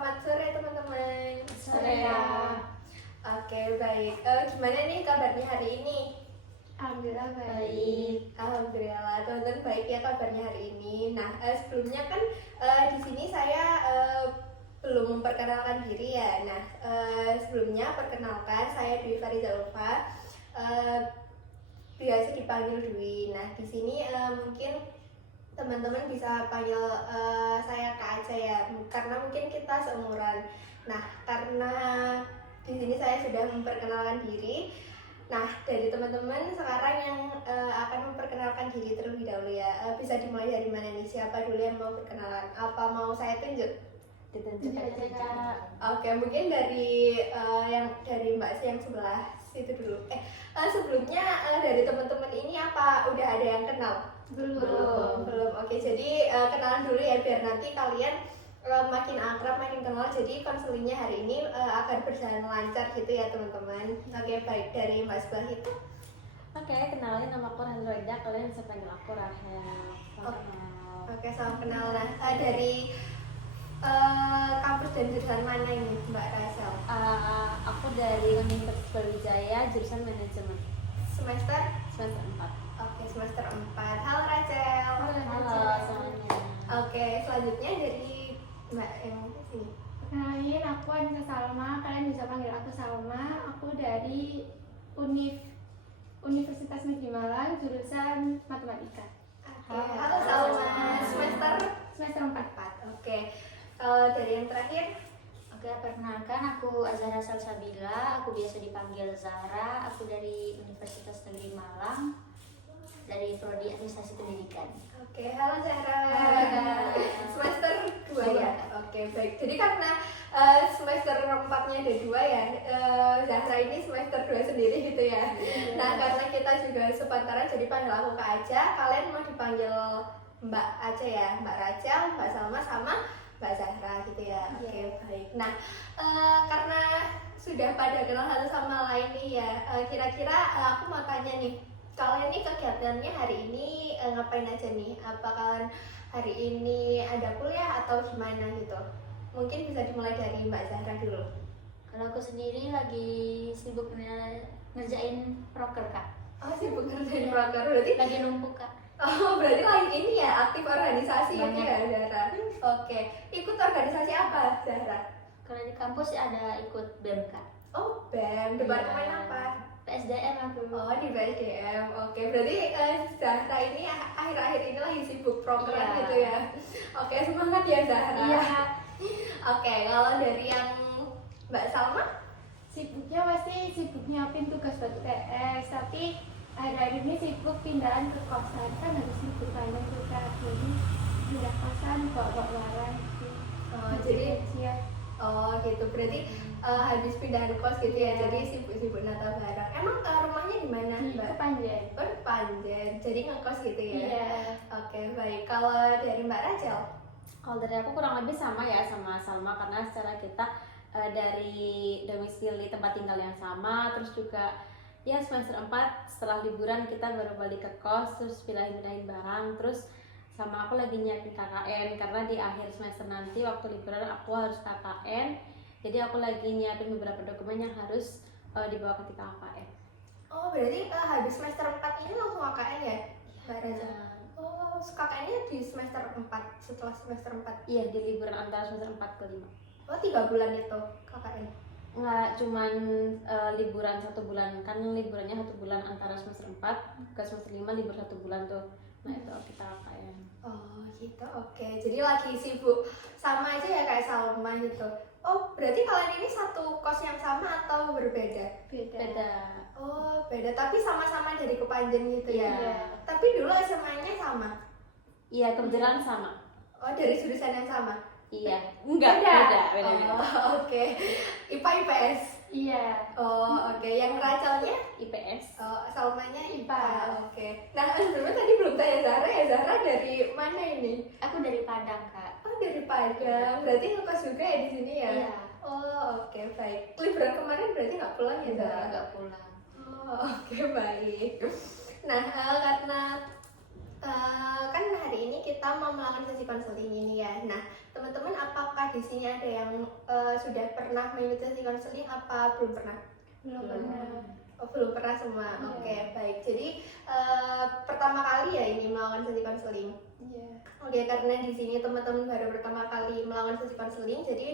Selamat sore teman-teman. Sore ya. Oke, baik. Gimana nih kabarnya hari ini? Alhamdulillah baik. Alhamdulillah, teman-teman baik ya kabarnya hari ini. Nah, sebelumnya kan di sini saya belum memperkenalkan diri ya. Nah, sebelumnya perkenalkan saya Dwi Fariza Ulfa. Biasa dipanggil Dwi. Nah, di sini mungkin teman-teman bisa panggil saya Kak aja ya, karena mungkin kita seumuran. Nah, karena di sini saya sudah memperkenalkan diri. Nah, dari teman-teman sekarang yang akan memperkenalkan diri terlebih dahulu ya. Bisa dimulai dari mana nih? Siapa dulu yang mau perkenalan? Apa mau saya tunjuk? Ditunjuk aja Kak. Oke, mungkin dari dari Mbak yang sebelah situ dulu. Sebelumnya dari teman-teman ini apa udah ada yang kenal? Belum. Oke, jadi kenalan dulu ya biar nanti kalian makin akrab, makin kenal. Jadi konselingnya hari ini akan berjalan lancar gitu ya teman-teman. Oke, baik, dari Mbak sebelah itu. Oke, kenalin nama aku Reza. Kalian bisa panggil aku Rahel. Oke, salam kenal. Nah, dari kampus dan jurusan mana ini Mbak Rachel? Aku dari Universitas Brawijaya, jurusan manajemen. Semester 4. Oke, semester 4. Halo Rachel. Halo semuanya. Oke, selanjutnya dari Mbak yang sini. Kenalin, aku Anissa Salma. Kalian bisa panggil aku Salma. Aku dari Universitas Negeri Malang, jurusan Matematika. Oke, halo Salma. Semester 4. Oke, kalau dari yang terakhir, Oke, perkenalkan aku Azhara Salsabila, aku biasa dipanggil Zahra, aku dari Universitas Negeri Malang, dari Prodi Administrasi Pendidikan. oke, halo Zahra. Halo. Semester 2 ya? Oke, baik. Jadi karena semester 4-nya ada 2 ya, Zahra ini semester 2 sendiri gitu ya. Nah, karena kita juga sepantaran, jadi panggil aku Kak aja. Kalian mau dipanggil Mbak aja ya, Mbak Rachel, Mbak Salma, sama Mbak Zahra gitu ya. Oke, baik. Nah, karena sudah pada kenal satu sama lain nih ya, kira-kira aku mau tanya nih, kalian nih kegiatannya hari ini ngapain aja nih? Apa kalian hari ini ada kuliah atau gimana gitu? Mungkin bisa dimulai dari Mbak Zahra dulu. Kalau aku sendiri lagi sibuk ngerjain proker, Kak. Oh, sibuk ngerjain proker, berarti? Lagi numpuk, Kak. Oh, berarti lagi ini ya, aktif organisasi gitu Banyak. ya Zahra? Oke, ikut organisasi apa Zahra? Kalau di kampus ada ikut BEM, Kak. Oh, BEM, departemen Iya. apa? PSDM aku. Oh, di BSDM. Oke, berarti Zahra ini akhir-akhir ini lagi sibuk program Iya. gitu ya. Oke, semangat ya Zahra. Iya. Oke, kalau dari yang Mbak Salma? Sibuknya pasti sibuk nyiapin tugas buat UTS, tapi akhir-akhir ini sibuk pindahan ke kosan. Kan harus libur panjang juga, jadi pindah kosan, bawa barang gitu. Oh, jadi ya. oh gitu. Berarti habis pindahan kos gitu ya. Iya. Jadi sibuk-sibuk nata barang. Emang rumahnya di mana, Di Mbak? Kepanjen. Oh, di Panjen. Jadi ngekos gitu ya. Iya. Oke, baik. Kalau dari Mbak Rachel? Kalau dari aku kurang lebih sama ya sama Salma, karena secara kita dari domisili tempat tinggal yang sama, terus juga ya semester 4 setelah liburan kita baru balik ke kos, terus pindahin barang, terus sama aku lagi nyiapin KKN karena di akhir semester nanti waktu liburan aku harus KKN, jadi aku lagi nyiapin beberapa dokumen yang harus dibawa ketika KKN. Oh, berarti habis semester 4 ini langsung KKN ya, Mbak Rachel? Oh, KKN-nya di semester 4, setelah semester 4? Iya, di liburan antara semester 4 ke 5. Oh, 3 bulan itu KKN? Nggak cuman liburan 1 bulan, kan liburannya 1 bulan antara semester 4 ke semester 5, libur 1 bulan tuh. Nah itu kita KKN. Oh gitu, oke. Jadi lagi sibuk sama aja ya kayak Salma gitu. Oh, berarti kalian ini satu kos yang sama atau berbeda? Beda. Oh, beda, tapi sama-sama dari Kepanjen gitu ya? Iya. Tapi dulu SMA-nya sama? Iya, kebetulan sama. Oh, dari jurusan yang sama? Iya. Enggak, beda. Oh, oke. IPA IPS? Iya. Oh, oke. Yang Rachelnya? IPS. Oh, Salmanya IPA. IPA. Oke. Nah, sebelumnya tadi belum tanya Zahra ya. Zahra dari mana ini? Aku dari Padang, Kak. Oh, dari Padang. Berarti ngekos juga ya di sini ya? Iya. Oh, oke, baik. Liburan kemarin berarti nggak pulang ya, Zahra? Nggak pulang. Oh, oke, baik. Nah, karena Kan hari ini kita mau melakukan sesi konseling ini ya. Nah, teman-teman apakah di sini ada yang sudah pernah mengikuti sesi konseling apa belum pernah? Belum pernah. Oh, belum pernah semua. Iya. Oke, baik. Jadi pertama kali ya ini melakukan sesi konseling. Iya. Oke, karena di sini teman-teman baru pertama kali melakukan sesi konseling, jadi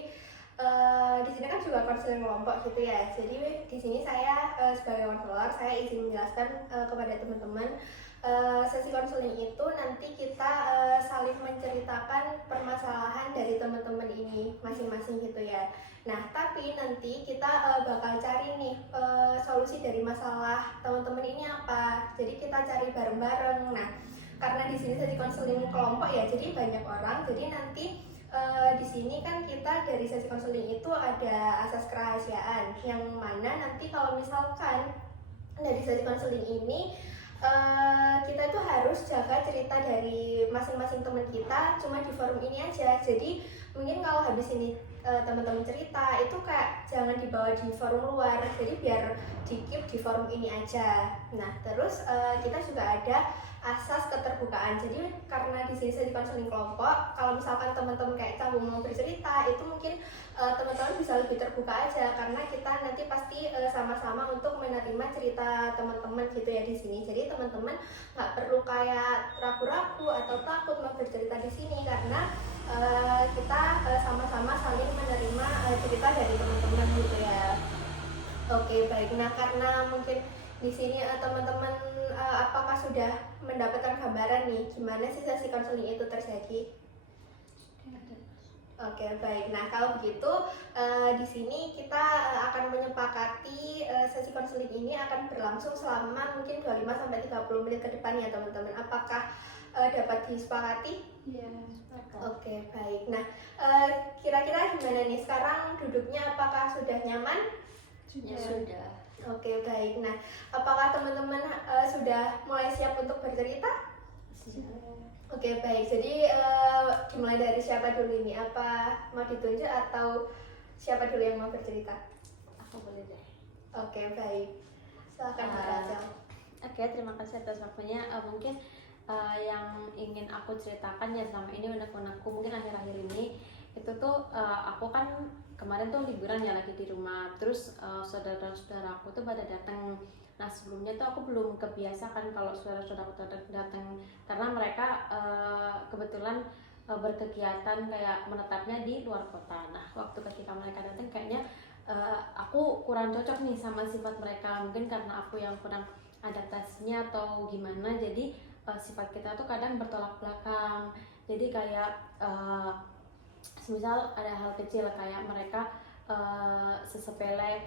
di sini kan juga konseling kelompok gitu ya. Jadi di sini saya sebagai konselor, saya izin menjelaskan kepada teman-teman sesi konseling itu nanti kita saling menceritakan permasalahan dari teman-teman ini masing-masing gitu ya. Nah, tapi nanti kita bakal cari nih solusi dari masalah teman-teman ini apa. Jadi kita cari bareng-bareng. Nah, karena di sini sesi konseling kelompok ya, jadi banyak orang. Jadi nanti di sini kan kita dari sesi konseling itu ada asas kerahasiaan yang mana nanti kalau misalkan dari sesi konseling ini kita itu harus jaga cerita dari masing-masing teman kita cuma di forum ini aja. Jadi mungkin kalau habis ini teman-teman cerita itu kayak jangan dibawa di forum luar, jadi biar di keep di forum ini aja. Nah terus kita juga ada asas keterbukaan. Jadi karena di sini saya di konseling kelompok, kalau misalkan teman-teman kayak canggung mau bercerita, itu mungkin teman-teman bisa lebih terbuka aja karena kita nanti pasti sama-sama untuk menerima cerita teman-teman gitu ya di sini. Jadi teman-teman nggak perlu kayak ragu-ragu atau takut mau bercerita di sini karena kita sama-sama saling menerima cerita dari teman-teman gitu ya. Oke baik. Nah karena mungkin di sini teman-teman apakah sudah mendapatkan gambaran nih gimana sih sesi konseling itu terjadi? Oke baik. Nah kalau begitu di sini kita akan menyepakati sesi konseling ini akan berlangsung selama mungkin 25 sampai 30 menit ke depan ya teman-teman. Apakah dapat disepakati? Iya. Oke baik. Nah kira-kira gimana nih sekarang duduknya? Apakah sudah nyaman? Ya sudah. Oke baik. Nah apakah teman-teman sudah mulai siap untuk bercerita? Oke baik, jadi dimulai dari siapa dulu ini? Apa mau ditunjuk atau siapa dulu yang mau bercerita? Aku boleh deh. Oke baik, silakan Mbak Rachel. Oke, terima kasih atas waktunya. Mungkin yang ingin aku ceritakan ya selama ini unek-unekku mungkin akhir-akhir ini itu tuh aku kan kemarin tuh liburan ya lagi di rumah, terus saudara-saudaraku tuh pada datang. Nah sebelumnya tuh aku belum kebiasa kan kalau saudara-saudaraku datang karena mereka kebetulan berkegiatan kayak menetapnya di luar kota. Nah waktu ketika mereka datang kayaknya aku kurang cocok nih sama sifat mereka, mungkin karena aku yang kurang adaptasinya atau gimana. Jadi sifat kita tuh kadang bertolak belakang. Jadi kayak misal ada hal kecil kayak mereka sesepele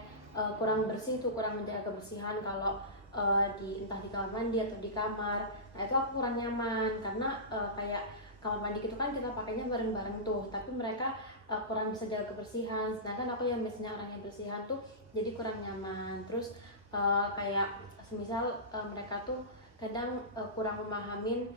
kurang bersih tuh, kurang menjaga kebersihan kalau entah di kamar mandi atau di kamar. Nah itu aku kurang nyaman karena kayak kamar mandi itu kan kita pakainya bareng-bareng tuh, tapi mereka kurang bisa jaga kebersihan, sedangkan aku yang biasanya orangnya bersihan tuh jadi kurang nyaman. Terus kayak semisal mereka tuh kadang kurang memahamin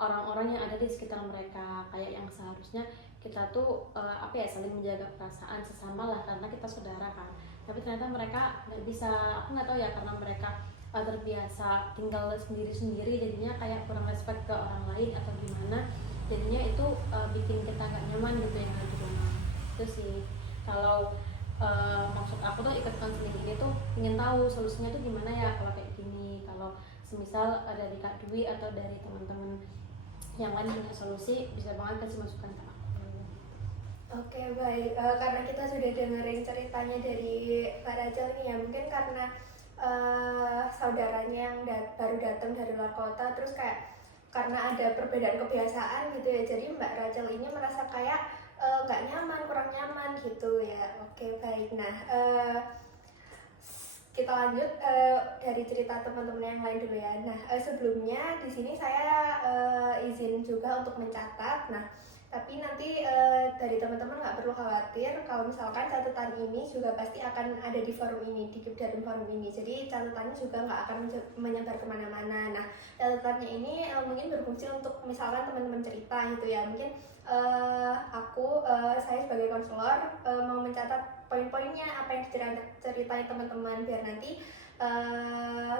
orang-orang yang ada di sekitar mereka, kayak yang seharusnya kita tuh saling menjaga perasaan sesama lah karena kita saudara kan, tapi ternyata mereka nggak bisa. Aku nggak tahu ya karena mereka terbiasa tinggal sendiri-sendiri jadinya kayak kurang respect ke orang lain atau gimana, jadinya itu bikin kita nggak nyaman gitu yang ada di rumah. Itu sih kalau maksud aku tuh ikut konseling ini tuh ingin tahu solusinya tuh gimana ya kalau kayak gini. Kalau semisal dari Kak Dwi atau dari teman-teman yang lain punya solusi, bisa banget kasih masukan ke aku. Oke baik, karena kita sudah dengerin ceritanya dari Mbak Rachel nih ya, mungkin karena saudaranya yang baru datang dari luar kota, terus kayak karena ada perbedaan kebiasaan gitu ya, jadi Mbak Rachel ini merasa kayak nggak nyaman, kurang nyaman gitu ya. Oke baik, nah kita lanjut dari cerita teman-teman yang lain dulu ya. Nah sebelumnya di sini saya izin juga untuk mencatat. Nah tapi nanti dari teman-teman nggak perlu khawatir kalau misalkan catatan ini juga pasti akan ada di forum ini, di dalam forum ini. Jadi catatannya juga nggak akan menyebar kemana-mana. Nah catatannya ini mungkin berfungsi untuk misalkan teman-teman cerita gitu ya. Mungkin saya sebagai konselor mau mencatat poin-poinnya apa yang diceritain teman-teman biar nanti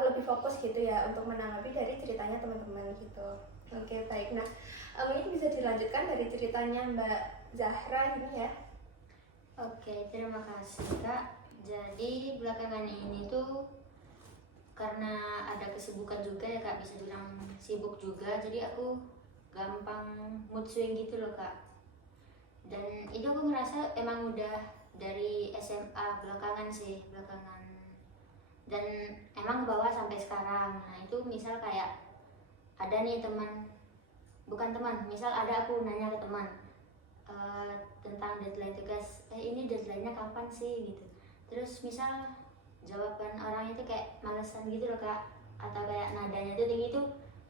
lebih fokus gitu ya untuk menanggapi dari ceritanya teman-teman gitu. Oke, baik. Nah, mungkin bisa dilanjutkan dari ceritanya Mbak Zahra ini ya. Oke, terima kasih Kak. Jadi belakangan ini tuh karena ada kesibukan juga ya Kak, bisa dibilang sibuk juga, jadi aku gampang mood swing gitu loh Kak. Dan itu aku ngerasa emang udah dari SMA belakangan. Dan emang ke bawah sampai sekarang. Nah itu misal kayak ada nih misal ada aku nanya ke teman tentang deadline tugas, ini deadline-nya kapan sih gitu. Terus misal jawaban orang itu kayak malesan gitu loh Kak, atau kayak nadanya itu tinggi, itu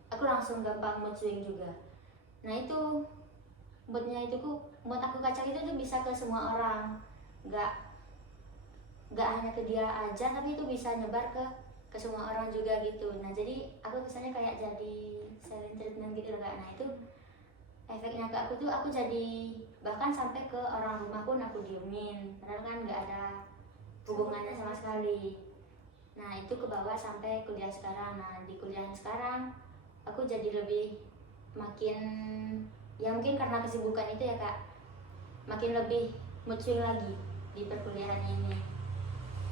aku langsung gampang mood swing juga. Nah itu mood aku kacang itu tuh bisa ke semua orang, nggak hanya ke dia aja, tapi itu bisa nyebar ke semua orang juga gitu. Nah jadi aku kesannya kayak jadi silent treatment gitu loh Kak. Nah itu efeknya ke aku tuh, aku jadi bahkan sampai ke orang rumah pun aku diemin, padahal kan nggak ada hubungannya sama sekali. Nah itu ke bawah sampai kuliah sekarang. Nah di kuliah sekarang aku jadi lebih makin, ya mungkin karena kesibukan itu ya Kak, makin lebih mood swing lagi di perkuliahan ini.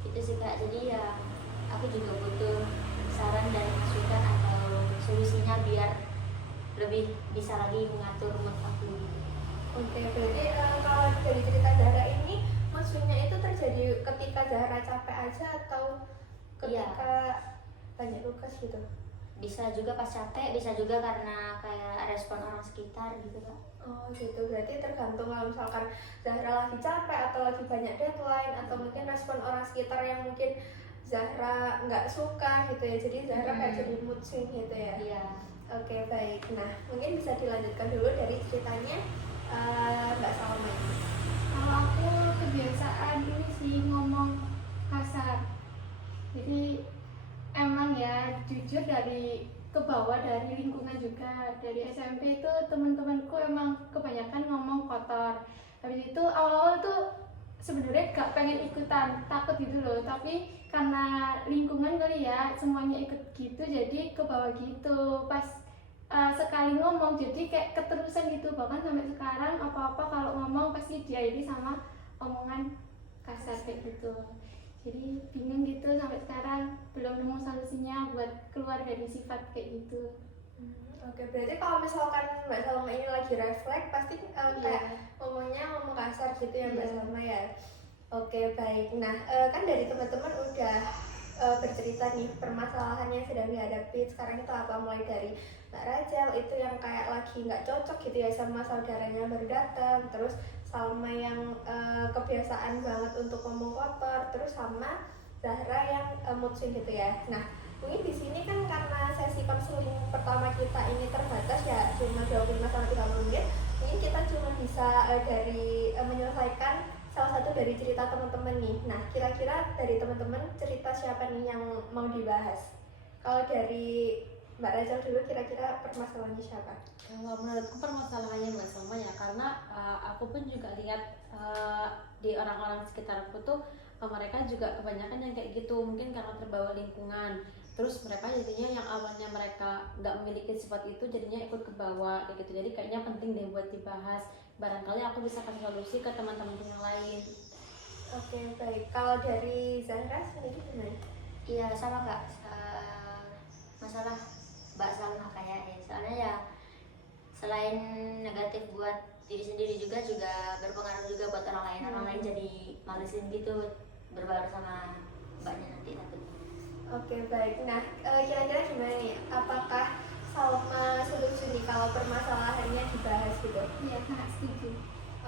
Itu sih Kak, jadi ya aku juga butuh saran dan masukan atau solusinya biar lebih bisa lagi mengatur mood aku gitu. Oke, berarti kalau dari cerita Zahra ini maksudnya itu terjadi ketika Zahra capek aja atau ketika banyak tugas gitu? Bisa juga pas capek, bisa juga karena kayak respon orang sekitar gitu Kak. Oh gitu, berarti tergantung kalau misalkan Zahra lagi capek atau lagi banyak deadline, atau mungkin respon orang sekitar yang mungkin Zahra nggak suka gitu ya, jadi Zahra kayak jadi mood swing gitu ya. Iya. Oke, baik. Nah mungkin bisa dilanjutkan dulu dari ceritanya Mbak Salma. Kalau aku kebiasaan ini sih ngomong kasar. Jadi emang ya jujur dari ke bawah, dari lingkungan juga, dari SMP itu teman-temanku emang kebanyakan ngomong kotor. Habis itu awal-awal tuh sebenarnya gak pengen ikutan, takut gitu loh, tapi karena lingkungan kali ya semuanya ikut gitu, jadi ke bawah gitu. Pas sekali ngomong jadi kayak keterusan gitu, bahkan sampai sekarang apa-apa kalau ngomong pasti diakhiri sama omongan kasar kayak gitu. Jadi bingung gitu, sampai sekarang belum nemu solusinya buat keluar dari sifat kayak gitu. Oke, berarti kalau misalkan Mbak Salma ini lagi refleks pasti kayak ngomongnya ngomong kasar gitu ya Mbak Salma ya. Oke, baik. Nah kan dari teman-teman udah bercerita nih permasalahannya yang sedang dihadapi sekarang itu apa, mulai dari Mbak Rachel itu yang kayak lagi nggak cocok gitu ya sama saudaranya baru datang, terus Salma yang kebiasaan banget untuk ngomong kotor, terus sama Zahra yang mood swing gitu ya. Nah mungkin di sini kan karena sesi konseling pertama kita ini terbatas ya, cuma 25-30 menit, mungkin kita cuma bisa dari menyelesaikan salah satu dari cerita teman-teman nih. Nah kira-kira dari teman-teman cerita siapa nih yang mau dibahas? Kalau dari Mbak Rachel dulu, kira-kira permasalahannya siapa? Kalau menurutku permasalahannya Mbak Salma ya, karena aku pun juga lihat di orang-orang sekitarku tuh mereka juga kebanyakan yang kayak gitu, mungkin karena terbawa lingkungan. Terus mereka jadinya yang awalnya mereka nggak memiliki sifat itu jadinya ikut ke bawah kayak gitu. Jadi kayaknya penting deh buat dibahas. Barangkali aku bisa kasih solusi ke teman-teman yang lain. Oke, baik. Kalau dari Zahra sendiri gimana? Iya sama Kak, masalah Mbak Salma kayak ya, soalnya ya selain negatif buat diri sendiri juga berpengaruh juga buat orang lain. Orang lain jadi malesin gitu berbaur sama mbaknya nanti takutnya. Oke, baik. Nah kira-kira gimana nih? Apakah Salma setuju nih kalau permasalahannya dibahas gitu? Iya, sangat setuju.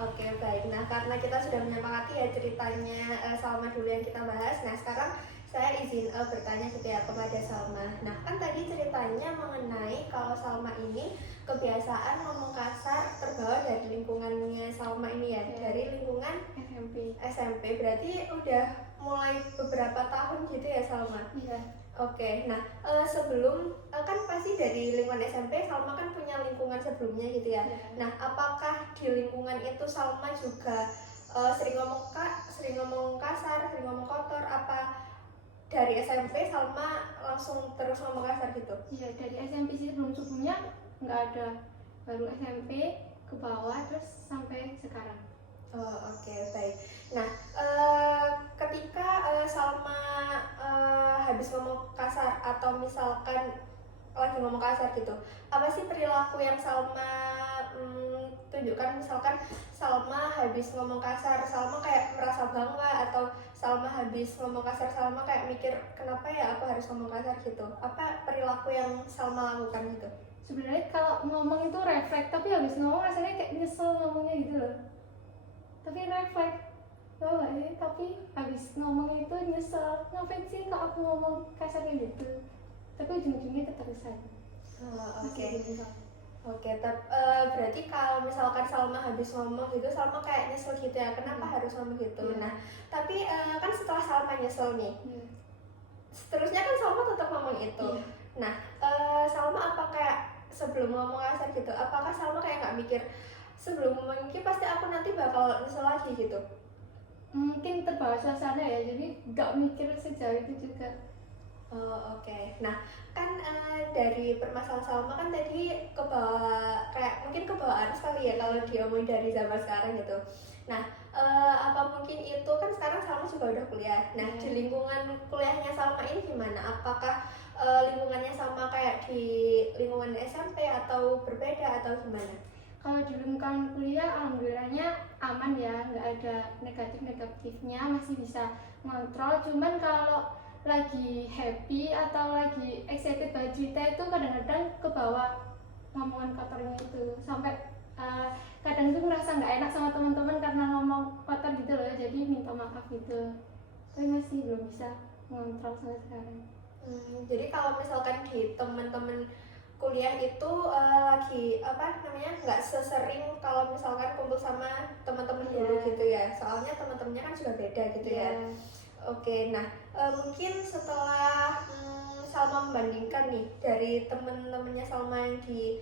Oke, baik. Nah karena kita sudah menyepakati ya ceritanya Salma dulu yang kita bahas. Nah sekarang saya izin bertanya gitu ya kepada Salma. Nah kan tadi ceritanya mengenai kalau Salma ini kebiasaan ngomong kasar terbawa dari lingkungannya Salma ini ya, dari lingkungan SMP. Berarti udah mulai beberapa tahun gitu ya Salma? Iya. Oke, nah sebelum kan pasti dari lingkungan SMP Salma kan punya lingkungan sebelumnya gitu ya. Nah apakah di lingkungan itu Salma juga sering ngomong kasar, sering ngomong kotor, apa dari SMP Salma langsung terus ngomong kasar gitu? Iya, dari SMP sih, sebelumnya nggak ada, baru SMP ke bawah terus sampai sekarang. Oh, oke, baik. Nah, ketika Salma habis ngomong kasar atau misalkan lagi ngomong kasar gitu, apa sih perilaku yang Salma tunjukkan? Misalkan Salma habis ngomong kasar, Salma kayak merasa bangga, atau Salma habis ngomong kasar, Salma kayak mikir kenapa ya aku harus ngomong kasar gitu? Apa perilaku yang Salma lakukan gitu? Sebenarnya kalau ngomong itu refleks, tapi habis ngomong rasanya kayak nyesel ngomongnya gitu loh. Tapi refleks, tau gak sih? Tapi habis ngomong itu nyesel, ngapain sih kalau aku ngomong kasar kayak gitu? Tapi ujung-ujungnya keterusan. Oke. Berarti kalau misalkan Salma habis ngomong gitu, Salma kayak nyesel gitu ya, kenapa harus ngomong gitu? Nah, tapi kan setelah Salma nyesel nih, seterusnya kan Salma tetap ngomong itu. Nah, Salma apa kayak sebelum ngomong kasar gitu, apakah Salma kayak nggak mikir sebelum ngomong ini pasti aku nanti bakal nyesel lagi gitu? Mungkin terbawa suasana ya, jadi nggak mikir sejauh itu juga. Oke. Nah, kan dari permasalahan Salma kan tadi kayak mungkin ke bawah arus kali ya kalau diomongin dari zaman sekarang gitu. Nah, apa mungkin itu kan sekarang Salma juga udah kuliah. Nah, di lingkungan kuliahnya Salma ini gimana? Apakah lingkungannya sama kayak di lingkungan SMP atau berbeda atau gimana? Kalau di lingkungan kuliah, alhamdulillahnya aman ya, nggak ada negatifnya, masih bisa ngontrol. Cuman kalau lagi happy atau lagi excited banget cerita itu kadang-kadang ke bawah ngomongan kotornya itu, sampai kadang tuh ngerasa nggak enak sama teman-teman karena ngomong kotor gitu loh, jadi minta maaf gitu. Tapi masih belum bisa ngontrol sampai sekarang. Jadi kalau misalkan di teman-teman kuliah itu lagi apa namanya nggak sesering kalau misalkan kumpul sama teman-teman dulu gitu ya, soalnya teman-temannya kan juga beda gitu ya. Oke, nah mungkin setelah Salma membandingkan nih dari teman-temannya Salma yang di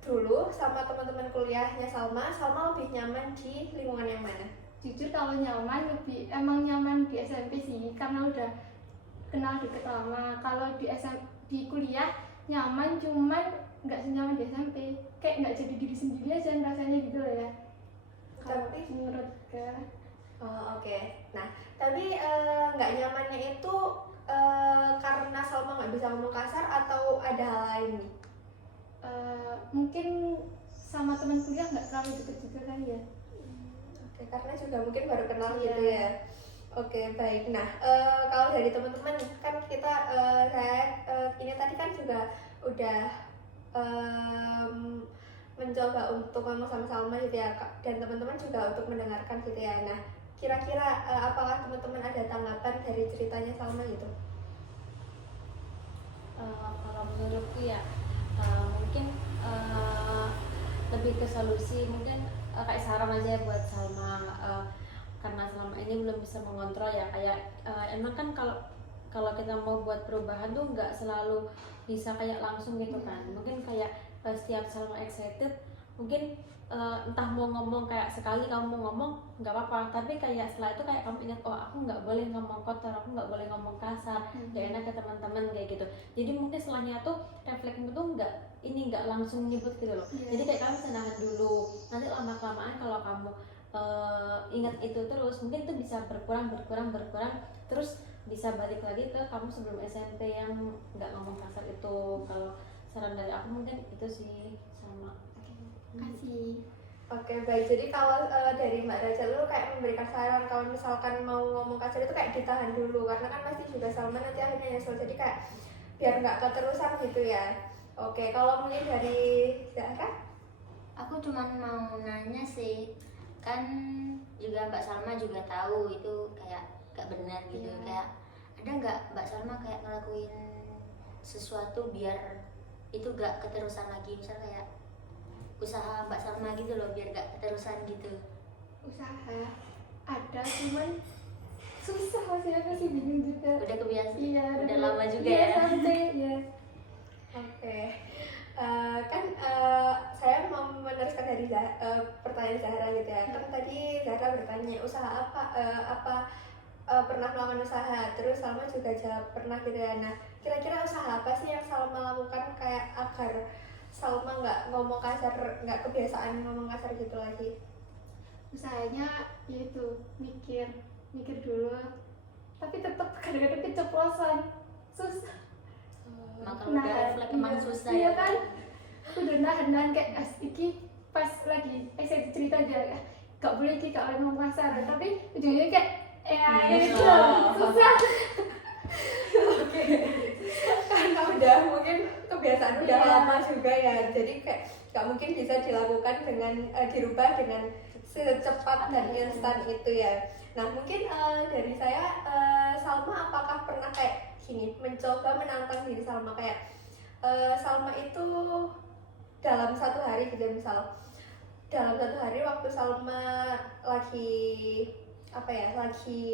dulu sama teman-teman kuliahnya Salma lebih nyaman di lingkungan yang mana? Jujur kalau nyaman emang nyaman di SMP sih, karena udah kenal deket lama. Kalau di kuliah nyaman, cuman nggak senyaman di SMP, kayak nggak jadi diri sendiri aja rasanya gitu loh ya. Tapi menurut ke oke. Nah, tapi nggak nyamannya itu karena Salma nggak bisa ngomong kasar atau ada hal lain nih? Mungkin sama teman kuliah nggak terlalu deket juga kali ya. Oke, karena juga mungkin baru kenal gitu ya. Oke, baik. Nah, kalau dari teman-teman kan kita saya ini tadi kan juga udah mencoba untuk ngomong sama Salma gitu ya, dan teman-teman juga untuk mendengarkan gitu ya. Nah, kira-kira apakah teman-teman ada tanggapan dari ceritanya Salma gitu? Kalau menurutku ya mungkin lebih ke solusi, mungkin kayak saran aja buat Salma, karena selama ini belum bisa mengontrol ya, kayak emang kan kalau kita mau buat perubahan tuh nggak selalu bisa kayak langsung gitu kan. Mungkin kayak setiap Salma excited, mungkin entah mau ngomong kayak sekali kamu mau ngomong nggak apa-apa, tapi kayak setelah itu kayak kamu ingat, oh aku nggak boleh ngomong kotor, aku nggak boleh ngomong kasar, nggak enak ke teman-teman kayak gitu. Jadi mungkin setelahnya tuh refleksmu tuh nggak langsung nyebut gitu loh. Jadi kayak kamu senangan dulu, nanti lama kelamaan kalau kamu ingat itu terus, mungkin tuh bisa berkurang, terus bisa balik lagi ke kamu sebelum SMP yang nggak ngomong kasar itu. Kalau saran dari aku mungkin itu sih sama. Kasih. Oke, baik. Jadi kalau dari Mbak Raja lu kayak memberikan saran kalau misalkan mau ngomong kasar itu kayak ditahan dulu, karena kan pasti juga Salma nanti akhirnya nyesel, jadi kayak biar nggak keterusan gitu ya. Oke, kalau mungkin dari Zahra? Aku cuma mau nanya sih, kan juga Mbak Salma juga tahu itu kayak gak benar gitu. Kayak ada nggak Mbak Salma kayak ngelakuin sesuatu biar itu gak keterusan lagi, misal kayak usaha Mbak Salma gitu loh biar gak keterusan gitu? Usaha ada, cuman susah, masih bingung juga. Udah kebiasaan, Iya, udah lama juga iya, ya. santai ya. Oke. Kan saya mau meneruskan dari pertanyaan Zahra gitu ya. Kan tadi Zahra bertanya usaha apa pernah melakukan usaha, terus Salma juga jawab pernah gitu ya. Nah, kira-kira usaha apa sih yang Salma lakukan kayak agar Salma nggak ngomong kasar, nggak kebiasaan ngomong kasar gitu lagi? Usahanya yaitu mikir dulu, tapi tetap kadang-kadang keceplosan, susah. Makan udah refleks emang susah iya ya kan, udah nahan kayak iki pas lagi saya cerita aja gak boleh ngomong kasar, tapi ujungnya kayak itu susah. Karena udah mungkin kebiasaan udah lama juga ya, jadi kayak nggak mungkin bisa dilakukan dengan dirubah dengan secepat dan instan itu ya. Nah mungkin dari saya, Salma apakah pernah kayak gini mencoba menantang diri Salma kayak Salma itu dalam satu hari gitu, misal dalam satu hari waktu Salma lagi lagi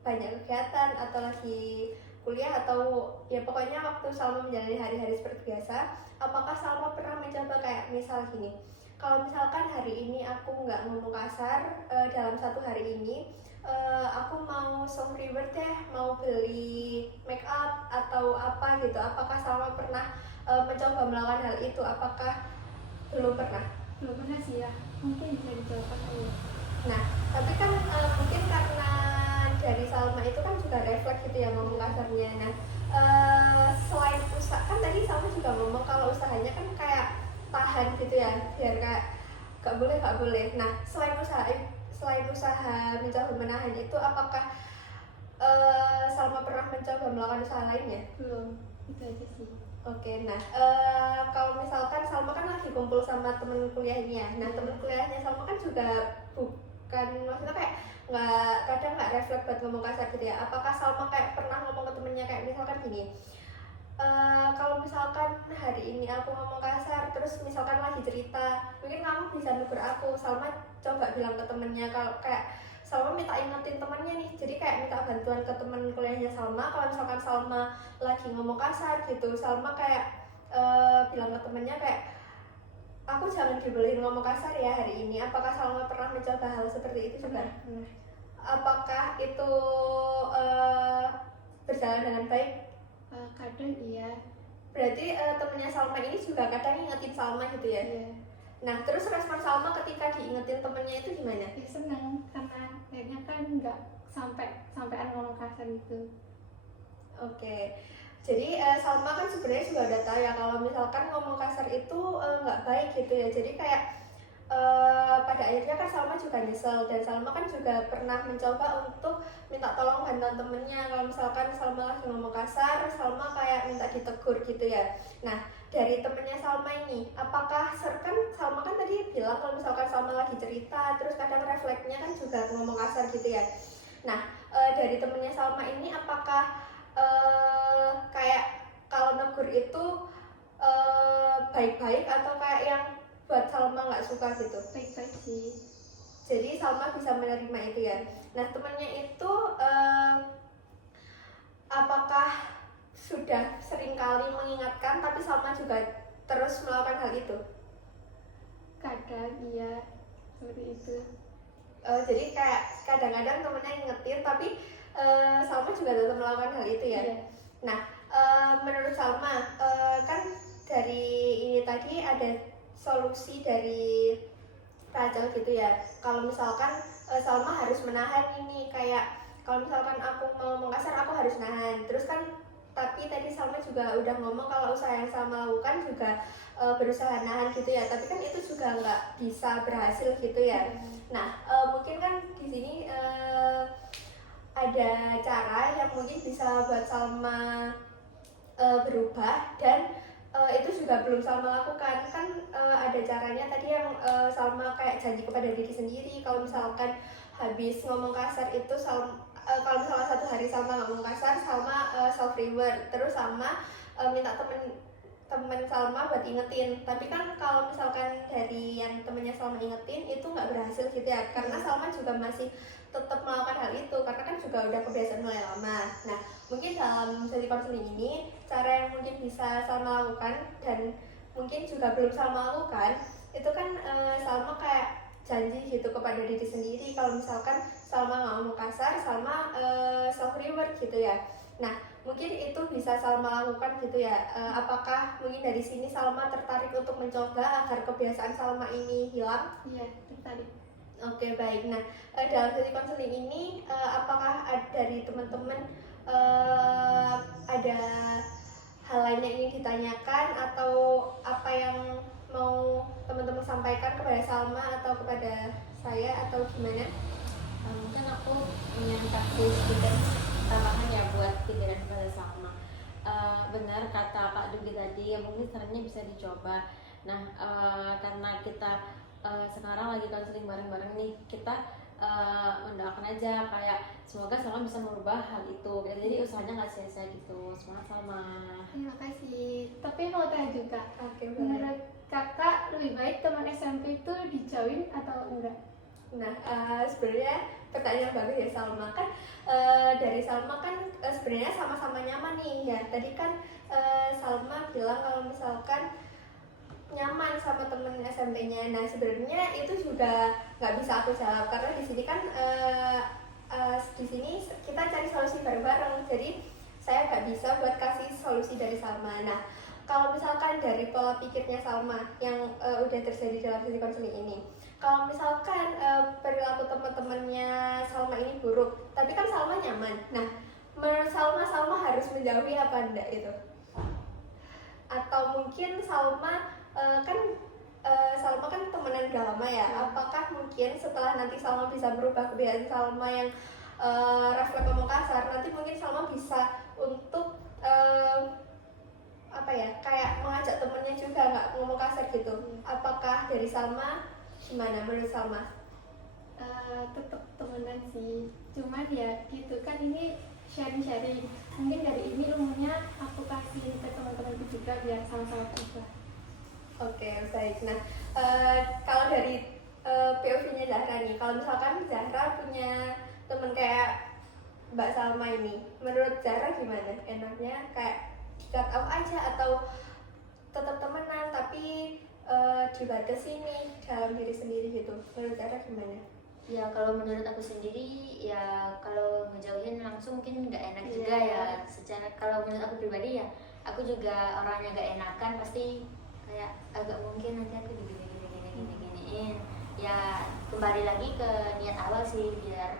banyak kegiatan atau lagi kuliah atau ya pokoknya waktu Salma menjalani hari-hari seperti biasa, apakah Salma pernah mencoba kayak misal gini, kalau misalkan hari ini aku nggak ngomong kasar, dalam satu hari ini aku mau self reward deh, mau beli make up atau apa gitu, apakah Salma pernah mencoba melakukan hal itu? Apakah belum pernah? Belum pernah sih ya, mungkin bisa dijawabkan aja. Nah, tapi kan mungkin karena dari Salma itu kan juga refleks gitu ya ngomong kasarnya. Nah, selain usaha, kan tadi Salma juga ngomong kalau usahanya kan kayak tahan gitu ya, biar kayak gak boleh. Nah, selain usaha mencoba menahan itu, apakah Salma pernah mencoba melakukan usaha lainnya? Belum, itu aja sih. Oke, nah kalau misalkan Salma kan lagi kumpul sama temen kuliahnya, nah temen kuliahnya Salma kan juga bukan, maksudnya kayak kadang nggak refleks buat ngomong kasar gitu ya. Apakah Salma kayak pernah ngomong ke temennya kayak misalkan gini, kalau misalkan hari ini aku ngomong kasar, terus misalkan lagi cerita, mungkin kamu bisa negur aku. Salma coba bilang ke temennya, kalau kayak Salma minta ingetin temannya nih, jadi kayak minta bantuan ke teman kuliahnya Salma. Kalau misalkan Salma lagi ngomong kasar gitu, Salma kayak bilang ke temennya kayak, aku jangan dibolehin ngomong kasar ya hari ini. Apakah Salma pernah mencoba hal seperti itu juga? Apakah itu berjalan dengan baik? Kadang iya. Berarti temennya Salma ini juga kadang ingetin Salma gitu ya? Iya. Nah, terus respon Salma ketika diingetin temennya itu gimana? Ya senang, karena kayaknya kan nggak sampean ngomong kasar gitu. Oke, jadi Salma kan sebenarnya juga udah tahu ya kalau misalkan ngomong kasar itu nggak baik gitu ya. Jadi kayak pada akhirnya kan Salma juga nyesel, dan Salma kan juga pernah mencoba untuk minta tolong bantuan temennya. Kalau misalkan Salma lagi ngomong kasar, Salma kayak minta ditegur gitu ya. Nah, dari temennya Salma ini, apakah kan Salma kan tadi bilang kalau misalkan Salma lagi cerita, terus kadang refleksnya kan juga ngomong kasar gitu ya. Nah, dari temennya Salma ini, apakah kayak kalau negur itu baik-baik atau kayak yang buat Salma nggak suka gitu? Baik-baik sih. Jadi Salma bisa menerima itu ya. Nah, temennya itu apakah sudah sering kali mengingatkan tapi Salma juga terus melakukan hal itu? Kadang iya, seperti itu. Jadi kayak kadang-kadang temennya ingetin tapi Salma juga tetap melakukan hal itu ya? Iya. Nah, menurut Salma, kan dari ini tadi ada solusi dari Rachel gitu ya. Kalau misalkan Salma harus menahan ini, kayak kalau misalkan aku mau ngomong kasar aku harus nahan. Terus kan tapi tadi Salma juga udah ngomong kalau usaha yang Salma lakukan juga berusaha nahan gitu ya. Tapi kan itu juga nggak bisa berhasil gitu ya. Nah, mungkin kan di sini ada cara yang mungkin bisa buat Salma berubah, dan itu juga belum Salma lakukan. Kan ada caranya tadi yang Salma kayak janji kepada diri sendiri kalau misalkan habis ngomong kasar itu kalau misalnya satu hari Salma nggak ngomong kasar, Salma self reward, terus sama minta temen Salma buat ingetin. Tapi kan kalau misalkan dari yang temennya Salma ingetin itu nggak berhasil gitu ya, karena Salma juga masih tetap melakukan hal itu karena kan juga udah kebiasaan mulai lama. Nah, mungkin dalam sesi konseling ini cara yang mungkin bisa Salma lakukan dan mungkin juga belum Salma lakukan itu kan Salma kayak janji gitu kepada diri sendiri kalau misalkan Salma nggak ngomong kasar, Salma self reward gitu ya. Nah mungkin itu bisa Salma lakukan gitu ya. Apakah mungkin dari sini Salma tertarik untuk mencoba agar kebiasaan Salma ini hilang? Iya, tertarik. Oke baik. Nah dalam sesi konseling ini apakah dari teman-teman ada hal lain yang ingin ditanyakan atau apa yang mau teman-teman sampaikan kepada Salma atau kepada saya atau gimana? Mungkin aku menyampaikan sedikit tambahan ya buat pikiran kepada Salma. Benar kata Kak Dugi tadi, ya mungkin sarannya bisa dicoba. Nah karena kita sekarang lagi konseling bareng-bareng nih, kita mendoakan aja kayak semoga Salma bisa merubah hal itu. Jadi usahanya nggak sia-sia gitu. Semangat Salma. Terima kasih. Tapi mau tanya juga, Oke baik. menurut kakak lebih baik teman SMP itu dijauhin atau enggak? Nah, sebenarnya pertanyaan yang bagus ya Salma kan dari Salma kan sebenarnya sama-sama nyaman nih ya. Tadi kan Salma bilang kalau misalkan nyaman sama temen SMP-nya. Nah, sebenarnya itu juga nggak bisa aku jawab karena di sini kan di sini kita cari solusi bareng-bareng. Jadi saya nggak bisa buat kasih solusi dari Salma. Nah, kalau misalkan dari pola pikirnya Salma yang udah terjadi dalam sesi konseling ini, kalau misalkan perilaku teman-temannya Salma ini buruk, tapi kan Salma nyaman. Nah, menurut Salma, Salma harus menjauhi apa enggak itu? Atau mungkin Salma Salma kan temenan udah lama ya. Apakah mungkin setelah nanti Salma bisa berubah kebiasaan Salma yang refleks ngomong kasar, nanti mungkin Salma bisa untuk apa ya, kayak mengajak temennya juga nggak ngomong kasar gitu. Apakah dari Salma gimana menurut Salma? Tetap temenan sih, cuman ya gitu kan, ini sharing-sharing. Mungkin dari ini ilmunya aku kasih ke teman-temanku juga biar sama-sama berubah. Oke baik. Nah kalau dari POV-nya Zahra nih, kalau misalkan Zahra punya temen kayak Mbak Salma ini, menurut Zahra gimana? Enaknya kayak cut off aja atau tetap temenan tapi dibatasi nih dalam diri sendiri gitu? Menurut Zahra gimana? Ya kalau menurut aku sendiri ya kalau ngejauhin langsung mungkin nggak enak juga ya. Secara kalau menurut aku pribadi ya, aku juga orangnya nggak enakan, pasti kayak agak mungkin nanti aku giniin. Ya kembali lagi ke niat awal sih, biar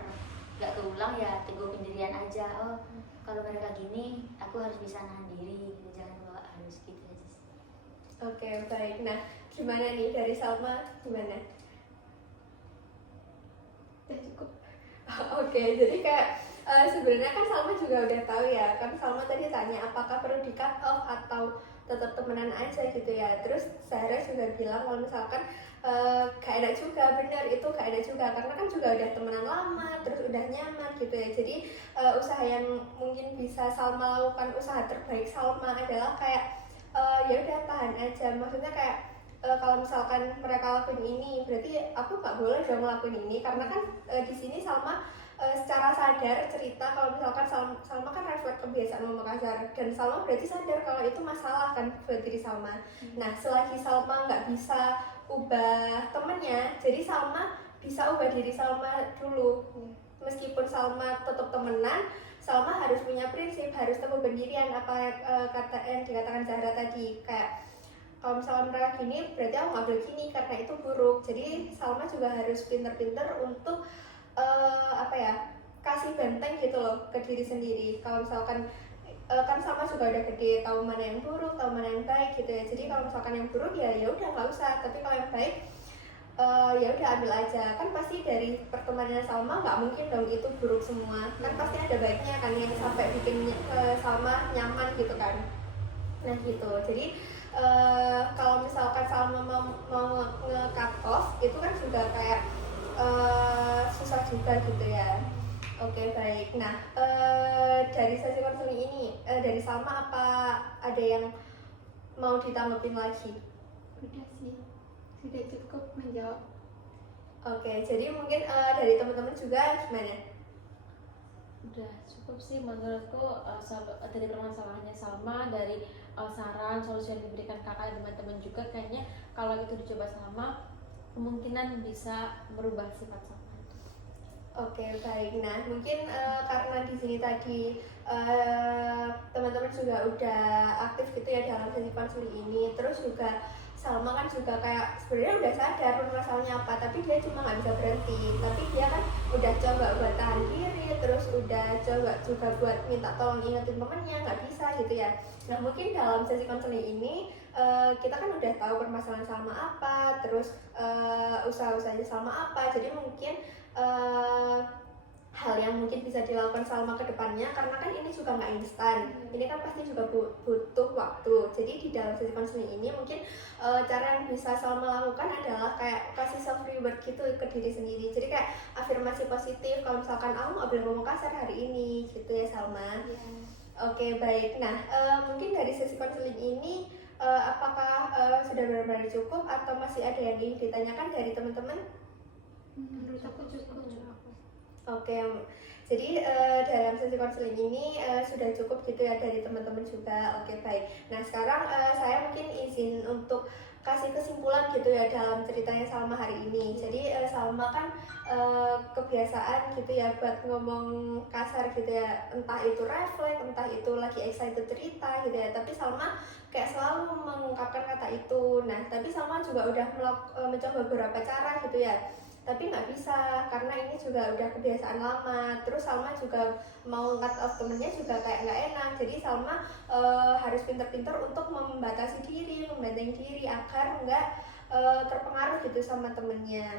nggak keulang ya teguh pendirian aja. Oh kalau mereka gini, aku harus bisa nahan diri, gitu. Jangan bawa harus gitu aja sih. Oke baik. Nah gimana nih dari Salma gimana? Udah cukup. Oke, jadi kayak sebenarnya kan Salma juga udah tahu ya, kan Salma tadi tanya apakah perlu di cut off atau tetap temenan aja gitu ya. Terus Zahra juga bilang kalau misalkan gak enak juga, bener itu gak enak juga karena kan juga udah temenan lama, terus udah nyaman gitu ya. Jadi usaha yang mungkin bisa Salma lakukan, usaha terbaik Salma adalah kayak ya udah tahan aja. Maksudnya kayak kalau misalkan mereka lakuin ini, berarti aku nggak boleh dong ngelakuin ini karena kan di sini Salma secara sadar cerita kalau misalkan Salma kan refleks kebiasaan ngomong kasar dan Salma berarti sadar kalau itu masalah kan buat diri Salma. Nah selagi Salma nggak bisa ubah temennya, jadi Salma bisa ubah diri Salma dulu. Meskipun Salma tetap temenan, Salma harus punya prinsip, harus teguh pendirian apa kata yang dikatakan Zahra tadi, kayak kalau misalnya mereka gini berarti aku nggak boleh gini karena itu buruk. Jadi Salma juga harus pinter-pinter untuk apa ya, kasih benteng gitu loh ke diri sendiri. Kalau misalkan kan Salma juga udah gede, tahu mana yang buruk, tahu mana yang baik gitu ya. Jadi kalau misalkan yang buruk ya udah nggak usah, tapi kalau yang baik ya udah ambil aja. Kan pasti dari pertemanannya Salma nggak mungkin dong itu buruk semua, kan pasti ada baiknya kan yang sampai bikin Salma nyaman gitu kan. Nah gitu, jadi kalau misalkan Salma mau nge-cut off itu kan juga kayak susah juga gitu ya. Oke baik. Nah dari sesi konseling ini dari Salma apa ada yang mau ditanggepin lagi? Udah sih, sudah cukup menjawab. Oke, jadi mungkin dari teman-teman juga gimana? Udah cukup sih menurutku dari permasalahannya Salma, dari saran solusi yang diberikan kakak dan teman-teman juga, kayaknya kalau itu dicoba sama kemungkinan bisa merubah sifat Salma. Oke, baik. Nah, mungkin karena di sini tadi teman-teman juga udah aktif gitu ya dalam sesi konseling ini, terus juga Salma kan juga kayak sebenarnya udah sadar permasalahannya apa, tapi dia cuma nggak bisa berhenti. Tapi dia kan udah coba buat tahan diri, terus udah coba juga buat minta tolong ingetin temennya, nggak bisa gitu ya. Nah, mungkin dalam sesi konseling ini kita kan udah tahu permasalahan Salma apa, terus usaha-usahanya Salma apa. Jadi mungkin hal yang mungkin bisa dilakukan Salma ke depannya, karena kan ini juga nggak instan, ini kan pasti juga butuh waktu. Jadi di dalam sesi konseling ini mungkin cara yang bisa Salma lakukan adalah kayak kasih self reward gitu ke diri sendiri. Jadi kayak afirmasi positif, kalau misalkan aku nggak boleh ngomong kasar hari ini gitu ya Salma. Oke, baik. Nah, mungkin dari sesi konseling ini apakah sudah benar-benar cukup atau masih ada yang ingin ditanyakan dari teman-teman? Menurut aku cukup. Oke, jadi dalam sesi konseling ini sudah cukup gitu ya dari teman-teman juga. Oke, baik. Nah, sekarang saya mungkin izin untuk kasih kesimpulan gitu ya dalam ceritanya Salma hari ini. Jadi Salma kan kebiasaan gitu ya buat ngomong kasar gitu ya, entah itu refleks, entah itu lagi excited cerita gitu ya. Tapi Salma kayak selalu mengungkapkan kata itu. Nah, tapi Salma juga udah mencoba beberapa cara gitu ya, tapi nggak bisa karena ini juga udah kebiasaan lama. Terus Salma juga mau cut off temennya juga kayak nggak enak. Jadi Salma harus pinter-pinter untuk membatasi diri, membentengi diri agar nggak terpengaruh gitu sama temennya.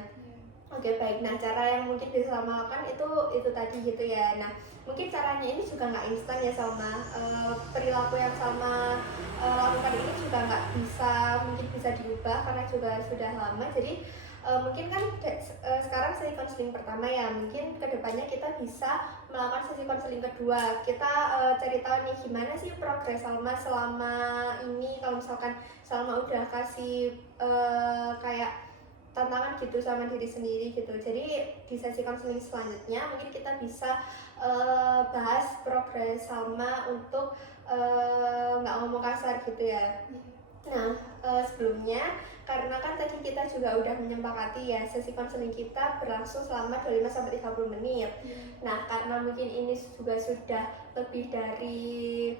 Oke, baik. Nah, cara yang mungkin bisa Salma lakukan itu tadi gitu ya. Nah, mungkin caranya ini juga nggak instan ya Salma. Perilaku yang Salma lakukan ini juga nggak mungkin bisa diubah karena juga sudah lama. Jadi mungkin kan sekarang sesi konseling pertama ya, mungkin kedepannya kita bisa melakukan sesi konseling kedua. Kita cari tahu nih gimana sih progres Salma selama ini. Kalau misalkan Salma udah kasih kayak tantangan gitu sama diri sendiri gitu. Jadi di sesi konseling selanjutnya mungkin kita bisa bahas progres Salma untuk nggak ngomong kasar gitu ya. Nah, sebelumnya karena kan tadi kita juga udah menyepakati ya sesi konseling kita berlangsung selama 25-30 menit. Nah, karena mungkin ini juga sudah lebih dari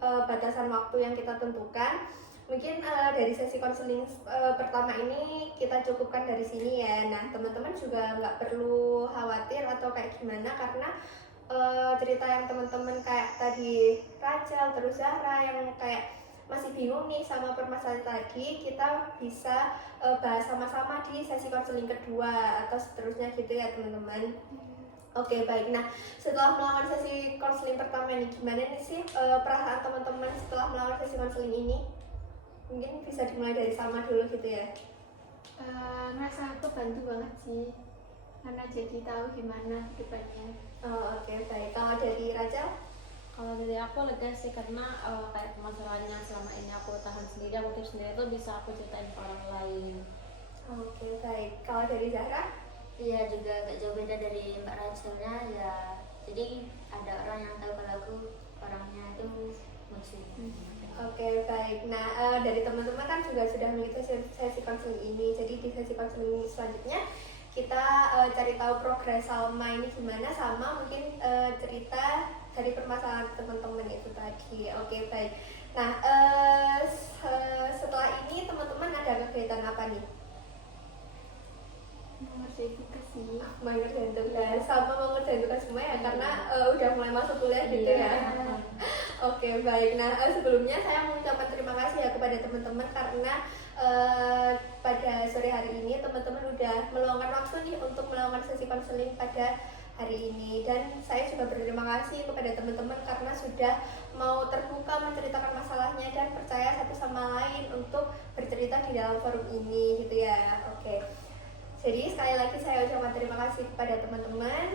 batasan waktu yang kita tentukan, mungkin dari sesi konseling pertama ini kita cukupkan dari sini ya. Nah, teman-teman juga nggak perlu khawatir atau kayak gimana, karena cerita yang teman-teman kayak tadi Rachel terus Zahra yang kayak masih bingung nih sama permasalahan tadi, kita bisa bahas sama-sama di sesi konseling kedua atau seterusnya gitu ya teman-teman. Oke, baik. Nah, setelah melakukan sesi konseling pertama ini, gimana nih sih perasaan teman-teman setelah melakukan sesi konseling ini? Mungkin bisa dimulai dari Salma dulu gitu ya. Ngerasa aku bantu banget sih, karena jadi tahu gimana depannya. Oke, baik. Kalau dari Rachel? Kalau dari aku lega sih, karena kayak permasalahan yang selama ini aku tahan sendiri, aku tuh sendiri tuh bisa aku ceritain ke orang lain. Oke, baik. Kalau dari Zahra? Iya, juga gak jauh beda dari Mbak Rachelnya ya. Jadi ada orang yang tahu kalau aku orangnya itu muslim. Oke, baik. Nah, dari teman-teman kan juga sudah mengikuti sesi konseling ini. Jadi di sesi konseling selanjutnya kita cari tahu progres Salma ini gimana, sama mungkin cerita dari permasalahan teman-teman itu tadi. Oke, baik. Nah, setelah ini teman-teman ada kegiatan apa nih? Mengerjain tugas sih. Mengerjain tugas, sama mengerjain tugas semua ya, karena udah mulai masuk kuliah gitu ya. Oke, baik. Nah, sebelumnya saya mengucapkan terima kasih ya kepada teman-teman, karena pada sore hari ini teman-teman udah meluangkan waktu nih untuk melakukan sesi konseling pada hari ini. Dan saya juga berterima kasih kepada teman-teman karena sudah mau terbuka menceritakan masalahnya dan percaya satu sama lain untuk bercerita di dalam forum ini gitu ya. Oke. Jadi sekali lagi saya ucapkan terima kasih kepada teman-teman.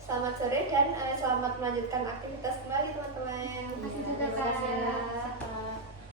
Selamat sore dan selamat melanjutkan aktivitas kembali teman-teman. Terima kasih juga, Terima kasih. Kak.